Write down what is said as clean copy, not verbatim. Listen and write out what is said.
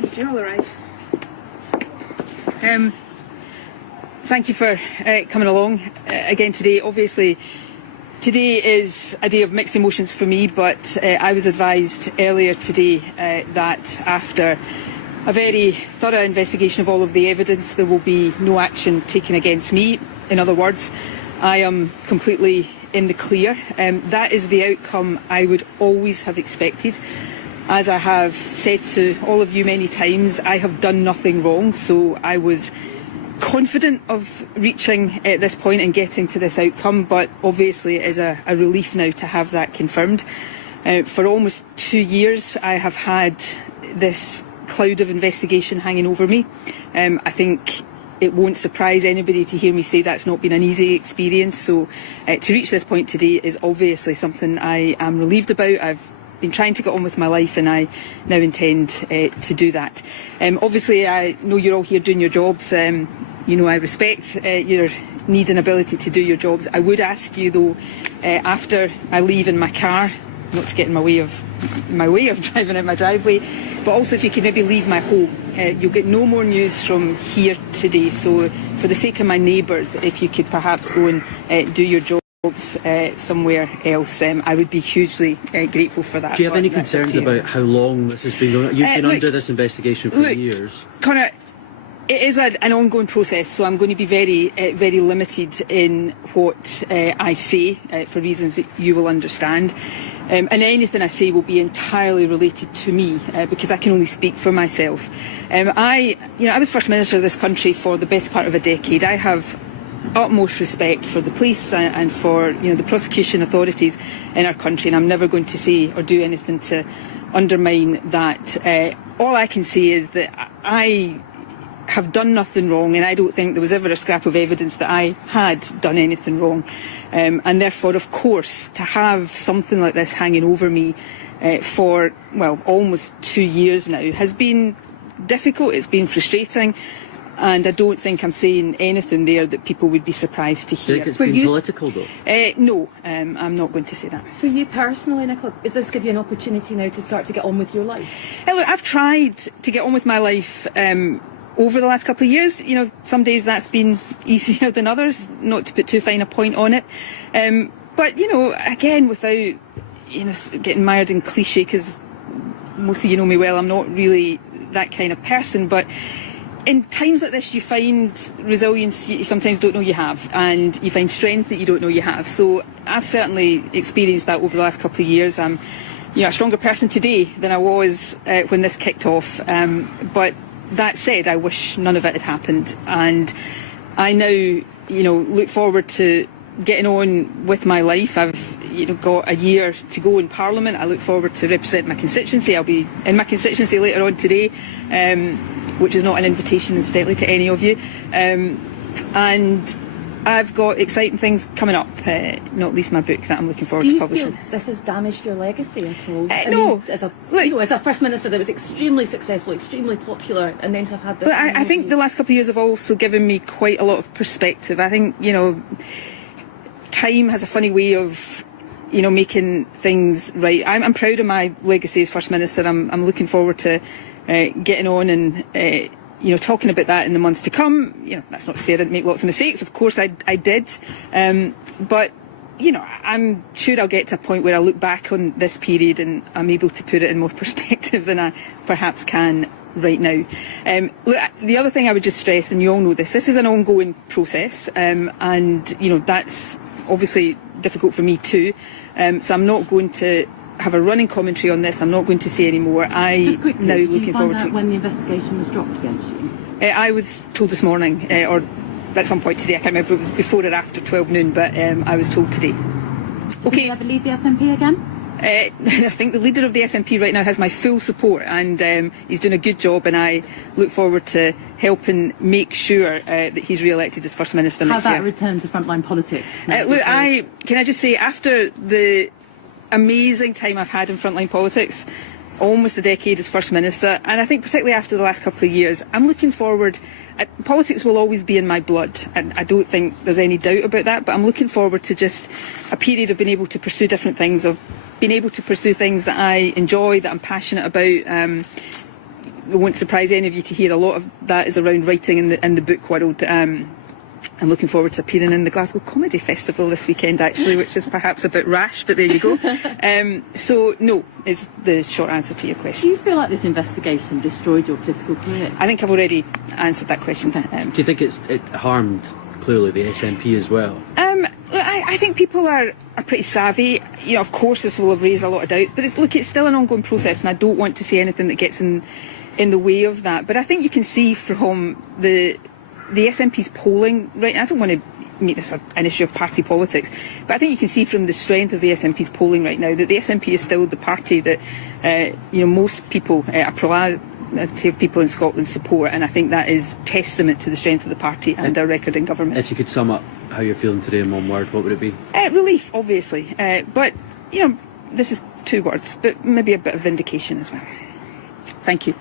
Did you all arrive? Thank you for coming along again today. Obviously, today is a day of mixed emotions for me, but I was advised earlier today that after a very thorough investigation of all of the evidence, there will be no action taken against me. In other words, I am completely in the clear. That is the outcome I would always have expected. As I have said to all of you many times, I have done nothing wrong, so I was confident of reaching this point and getting to this outcome, but obviously it is a relief now to have that confirmed. For almost 2 years I have had this cloud of investigation hanging over me. I think it won't surprise anybody to hear me say that's not been an easy experience, so to reach this point today is obviously something I am relieved about. I've been trying to get on with my life and I now intend to do that. Obviously I know you're all here doing your jobs. I respect your need and ability to do your jobs. I would ask you though, after I leave in my car, not to get in my way of driving out my driveway, but also if you could maybe leave my home. You'll get no more news from here today, so for the sake of my neighbours, if you could perhaps go and do your job somewhere else, I would be hugely grateful for that. Do you have any concerns about how long this has been going on? You've been under this investigation for years. Connor, it is an ongoing process, so I'm going to be very, very limited in what I say for reasons that you will understand. And anything I say will be entirely related to me, because I can only speak for myself. I was First Minister of this country for the best part of a decade. I have utmost respect for the police and for the prosecution authorities in our country, and I'm never going to say or do anything to undermine that. All I can say is that I have done nothing wrong, and I don't think there was ever a scrap of evidence that I had done anything wrong, and therefore, of course, to have something like this hanging over me for almost 2 years now has been difficult. It's been frustrating. And I don't think I'm saying anything there that people would be surprised to hear. Do you think it's been political, though? No, I'm not going to say that. For you personally, Nicola, does this give you an opportunity now to start to get on with your life? Look, I've tried to get on with my life over the last couple of years. Some days that's been easier than others, not to put too fine a point on it. But, again, without getting mired in cliche, because most of you know me well, I'm not really that kind of person, but in times like this, you find resilience you sometimes don't know you have, and you find strength that you don't know you have. So I've certainly experienced that over the last couple of years. I'm a stronger person today than I was when this kicked off. But that said, I wish none of it had happened. And I now, look forward to getting on with my life. I've got a year to go in Parliament. I look forward to represent my constituency. I'll be in my constituency later on today, which is not an invitation, incidentally, to any of you. And I've got exciting things coming up, not least my book that I'm looking forward to publishing. Do you feel this has damaged your legacy at all? No. As a First Minister that was extremely successful, extremely popular, and then to have had this... I think the last couple of years have also given me quite a lot of perspective. I think, time has a funny way of making things right. I'm proud of my legacy as First Minister. I'm looking forward to getting on and talking about that in the months to come. That's not to say I didn't make lots of mistakes. Of course I did, but I'm sure I'll get to a point where I look back on this period and I'm able to put it in more perspective than I perhaps can right now. Look, the other thing I would just stress, and you all know this is an ongoing process, and that's obviously difficult for me too, so I'm not going to have a running commentary on this. I'm not going to say any more. Just quickly, now looking forward to when the investigation was dropped against you. I was told this morning, or at some point today. I can't remember if it was before or after 12 noon, but I was told today. Okay. Will you ever leave the SNP again? I think the leader of the SNP right now has my full support, and he's doing a good job, and I look forward to helping make sure that he's re-elected as First Minister next year. How about return to frontline politics? Look, can I just say, after the amazing time I've had in frontline politics, almost a decade as First Minister, and I think particularly after the last couple of years, I'm looking forward. Politics will always be in my blood, and I don't think there's any doubt about that, but I'm looking forward to just a period of being able to pursue different things, of being able to pursue things that I enjoy, that I'm passionate about, it won't surprise any of you to hear a lot of that is around writing in the book world. I'm looking forward to appearing in the Glasgow Comedy Festival this weekend, actually, which is perhaps a bit rash, but there you go. So, no, is the short answer to your Do question. you feel like this investigation destroyed your political career? I think I've already answered that question. Do you think it harmed, clearly, the SNP as well? I think people are pretty savvy. You know, of course, this will have raised a lot of doubts, but it's still an ongoing process, and I don't want to say anything that gets in the way of that. But I think you can see from the SNP's polling, right? I don't want to make this an issue of party politics, but I think you can see from the strength of the SNP's polling right now that the SNP is still the party that most people, a plurality of people in Scotland support, and I think that is testament to the strength of the party and our record in government. If you could sum up how you're feeling today in one word, what would it be? Relief, obviously, but this is 2 words, but maybe a bit of vindication as well. Thank you.